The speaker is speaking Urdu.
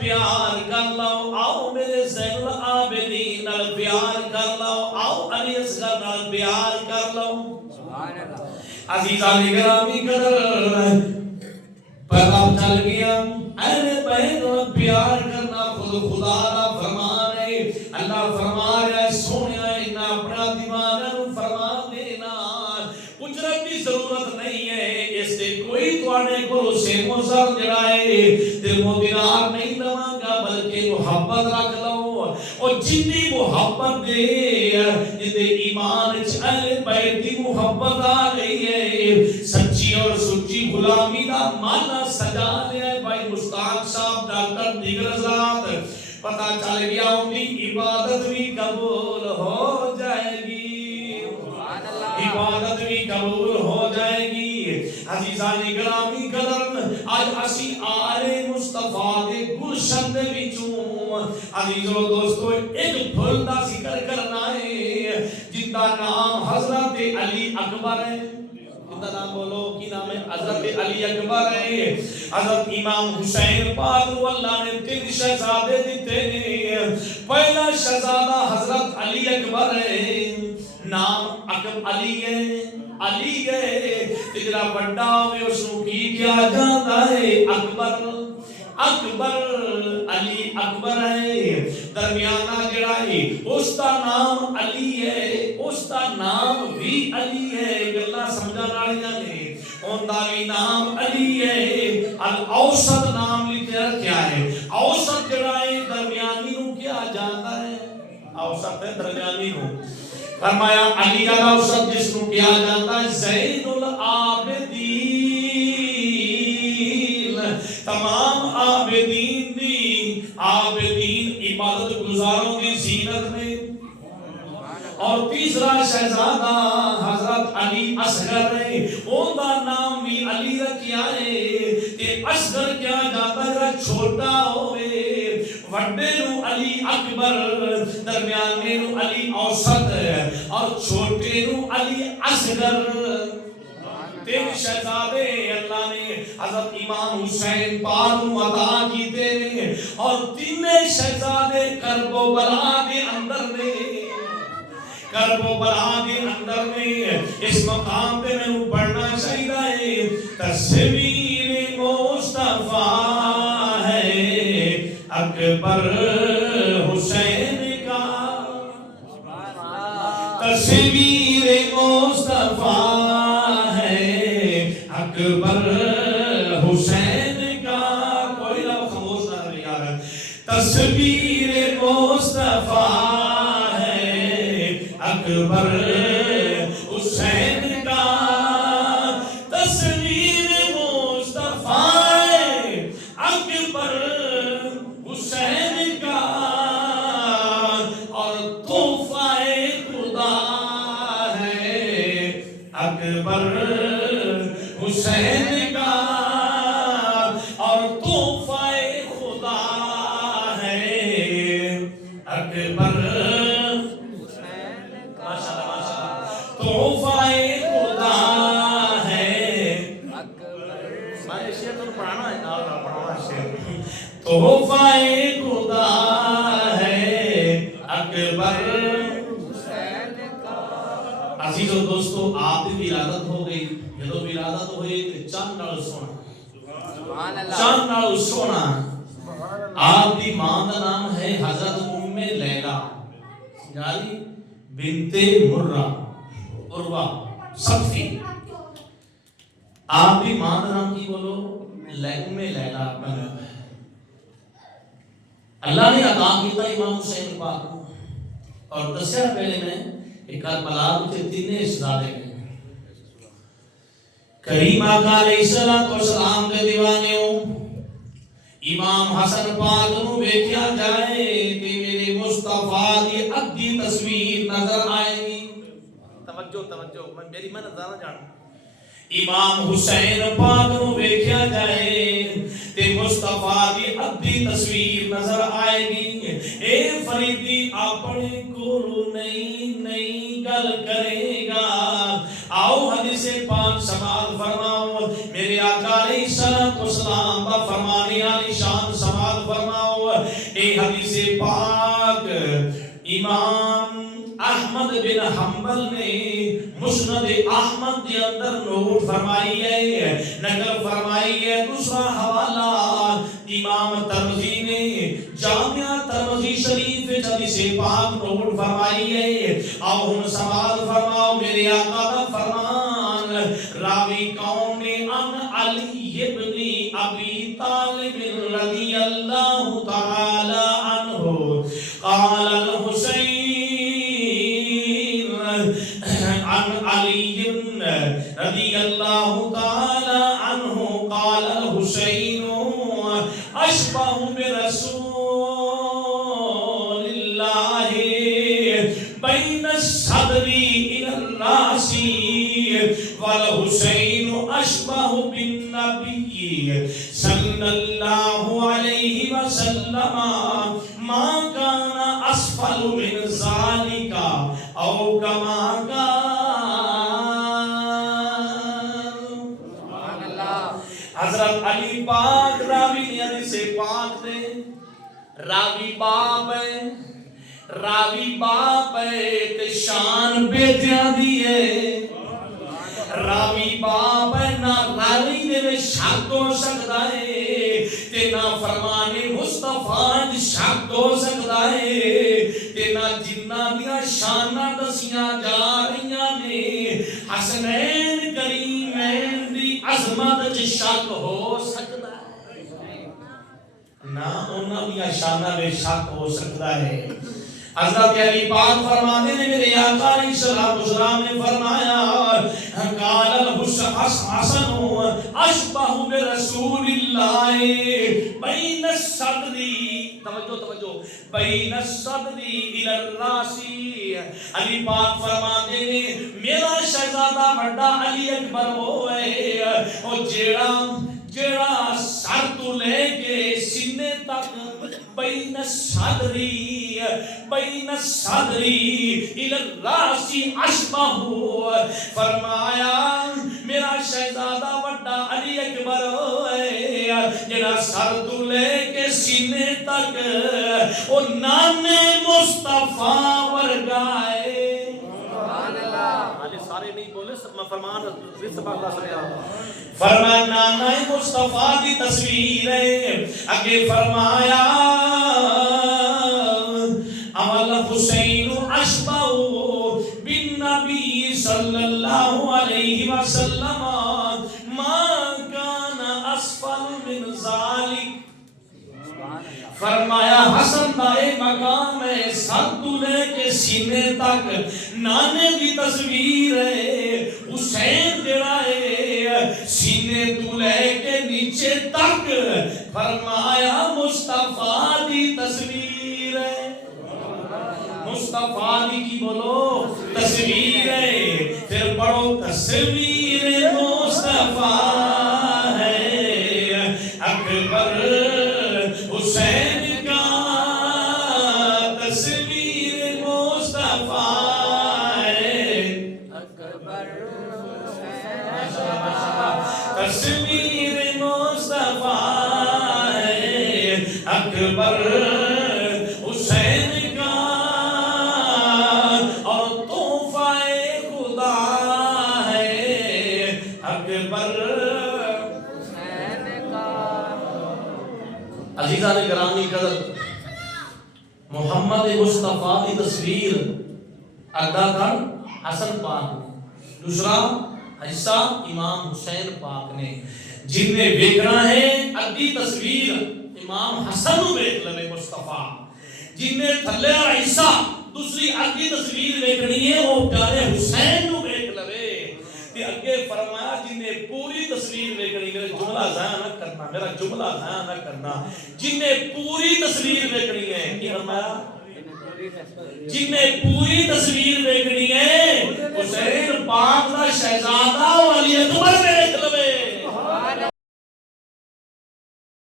پیار کر لو، آؤ میرے زین العابدین نال پیار کر لو، آؤ علی اصغر نال پیار کر لو۔ عزیزان گرامی قدر پیغام چل گیا، اہل بیت نال پیار کرنا خود خدا دا فرمان ہے۔ اللہ فرما رہا ہے سونیا انہاں اپنا دیوانہ نو فرما دینا، اجرت کی ضرورت نہیں ہے، اس سے کوئی تواڈے کول سے مزر جڑا ہے دل و دینار نہیں لواں گا، بلکہ محبت رکھ لو، اور جتنی محبت دے جتے ایمان وچ اہل بیت دی محبت آ گئی ہے، سچی اور سچی غلامی دا مانا سجا لیا ہے۔ بھائی مشتاق صاحب ڈاکٹر دیگر آزاد پتہ چل گیا ان کی عبادت بھی قبول ہو جائے گی، عبادت بھی قبول ہو جائے گی۔ عزیزان گرامی قدر آج اسی آل مصطفیٰ دے گلشن دے وچوں عزیزو دوستو ایک پھل دا ذکر کرنا ہے جن دا نام حضرت علی اکبر ہے۔ جن دا نام بولو کی نام ہے؟ حضرت علی اکبر ہے۔ حضرت امام حسین پاک کو اللہ نے 3 شہزادے دیتے ہیں، پہلا شہزادہ حضرت علی اکبر ہے، نام علی ہے، علی ہے، جڑا بڑا ہوئے اس نو کی کیا جاتا ہے؟ اکبر، اکبر، علی اکبر ہے۔ درمیانہ جڑا ہے اس دا نام علی ہے، اس دا نام بھی علی ہے، گلا سمجھا والیاں نے، ان دا بھی نام علی ہے۔ الاوسط نام لکھ رکھیا ہے، اوسط جڑا ہے درمیانی نو کیا جاتا ہے؟ اوسط ہے درمیانی نو، فرمایا علی کا اوسط جس کو کیا جاتا ہے زین العابدین، تمام عابدین دی، عابدین عبادت گزاروں کی زینت میں۔ اور تیسرا شہزادہ حضرت علی اصغر ہے، ان کا نام بھی علی رکھیا ہے، تے اصغر کیا جاتا ہے چھوٹا ہوئے، وڈے نو علی اکبر، درمیانے نو علی اوسط اور چھوٹے نو علی اصغر۔ 3 شہزادے اللہ نے حضرت امام حسین پاک نو عطا کیتے ہیں، اور 3 شہزادے کرب و بلا دے اندر نے، کرب و بلا دے اندر میں اس مقام پہ میں پڑھنا چاہیے تصویر مصطفیٰ ہے اکبر حسین کا، تصویر مصطفیٰ ہے اکبر حسین کا، کوئی نہ خاموش نہ رہے یار، تصویر مصطفیٰ اکبر حسین کا، تصویر مصطفیٰ اکبر حسین کا، اور تحفہ خدا ہے اکبر حسین کا، اور تحفہ خدا ہے اکبر تحفہ خدا ہے اکبر، میں شعر تو پڑھانا ہے، نال پڑھانا شعر، تحفہ خدا ہے اکبر حسین کا۔ عزیز و دوستو آپ کی ولادت ہو گئی، جدو ولادت ہوئی تو چاند نال سونا، چاند نال سونا، آپ کی ماں کا نام ہے حضرت ام لیلا یعنی بنت مرہ عروہ صفی، آپ بھی ماں کا نام کی بولو؟ ام لیلا۔ اللہ نے عطا کیتا امام حسین پاک کو، اور دسیا پہلے میں کہ کربلا کے 3 شہزادے گئے، کریم آقا علیہ السلام کے دیوانیوں، امام حسن پاک نو ویکھیا جائے تے میرے مصطفیٰ دی ادھی تصویر نظر آئے گی۔ توجہ میری میں نظر نہ جانا، امام حسین پاک نو ویکھیا جائے تے مصطفیٰ دی ادھی تصویر نظر آئے گی۔ اے فریدی اپنے کولو نہیں گل کرے گا، آؤ حدیث پاک سماعت فرماؤ، میرے آقا علیہ السلام با فرمانے علی شان سماعت فرماؤ۔ اے حدیث پاک امام احمد بن حنبل نے مسند احمد کے اندر نوٹ فرمائی ہے، نقل فرمائی ہے۔ دوسرا حوالہ امام ترمذی نے جامعہ ترمذی شریف وچ حدیث پاک نوٹ فرمائی ہے۔ آؤ ہن سماعت فرماؤ میرے آقا دا فرمان، راوی کون نے؟ ان علی ابن ابی طالب رضی اللہ تعالی عنہ قال الحسین عن علی رضی اللہ تعالی عنہ قال الحسین اشبہ برسول اللہ بین الصدر الى الراس والحسین اشبہ بالنبی صلی اللہ علیہ وسلم ما کان اسفل من ذالک او کما کان۔ حضرت علی پاک راوی نے حدیث پاک نے، راوی باپ ہے تے شان بیٹیاں دی ہے، راوی باپ ہے نہ راوی دے میں شک ہو سکتا ہے تے نہ فرمان مصطفیٰ شک ہو سکتا ہے تے نہ جنہ دیا شانہ دسیاں جا رہیاں نے حسنین کریمین دی عظمت شک ہو سکتا ہے، نہ انہاں دیا شانہ میں شک ہو سکتا ہے۔ حضرت علی پاک فرماتے ہیں میرے آقا علیہ السلام نے فرمایا قال الحسن اشبہ برسول اللہ بین الصدر، توجہ بین الصدر الی الراس۔ علی پاک فرماتے ہیں میرا شہزادہ بڑا علی اکبر وہ ہے او جیڑا سر تو لے کے سینے تک بین الصدر الی الراس اشبہ، فرمایا میرا شہزادہ بڑا علی اکبر ہے جڑا سر تو لے کے سینے تک او نانے مصطفیٰ ورگا ہے۔ سبحان اللہ، آج سارے نہیں بولے فرمان فرمایا نانا مصطفیٰ کی تصویر ہے۔ آگے فرمایا اول حسین اشبہ بالنبی صلی اللہ علیہ وسلم ما کان اسفل من ذالک، فرمایا حسن کا ایک مقام ہے سر تو لے کے سینے تک نانے کی تصویر ہے، حسین جڑا ہے سینے تو لے کے نیچے تک فرمایا مصطفیٰ کی تصویر ہے، مصطفیٰ کی بولو تصویر ہے، پھر پڑھو تصویر مصطفیٰ ہے اکبر حسین کا، تصویر مصطفیٰ ہے اکبر تصویر مصطفیٰ ہے اکبر حسین کا، اور تحفہ خدا ہے اکبر حسین کا۔ عزیزان گرامی قدر محمد مصطفیٰ کی تصویر ادا کر حسن پاک نے، دوسرا حصہ امام حسین پاک نے، جن نے ویکھنا ہے ادھی تصویر امام حسن نو ویکھ لوے مصطفیٰ، جن نے تھلے والا حصہ دوسری ادھی تصویر ویکھنی ہے وہ پیارے حسین نو ویکھ لوے۔ تے اگے فرمایا جن نے پوری تصویر ویکھنی، میرا جملہ ضائع نہ کرنا، میرا جملہ ضائع نہ کرنا، جن نے پوری تصویر ویکھنی ہے، کی فرمایا جن نے پوری تصویر ویکھنی ہے حسین پاک دا شہزادہ علی اکبر ویکھ لوے۔